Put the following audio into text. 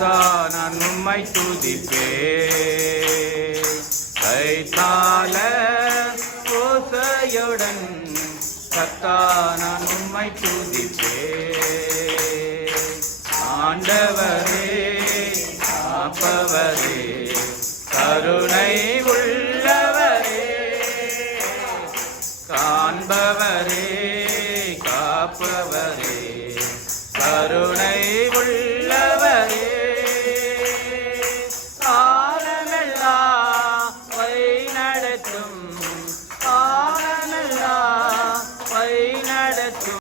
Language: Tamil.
கர்த்தா நான் உம்மை துதிப்பேன். கைத்தால ஓசையுடன் கர்த்தா நான் உம்மை துதிப்பேன். ஆண்டவரே காப்பவரே கருணை உள்ளவரே, காண்பவரே காப்பவரே கருணை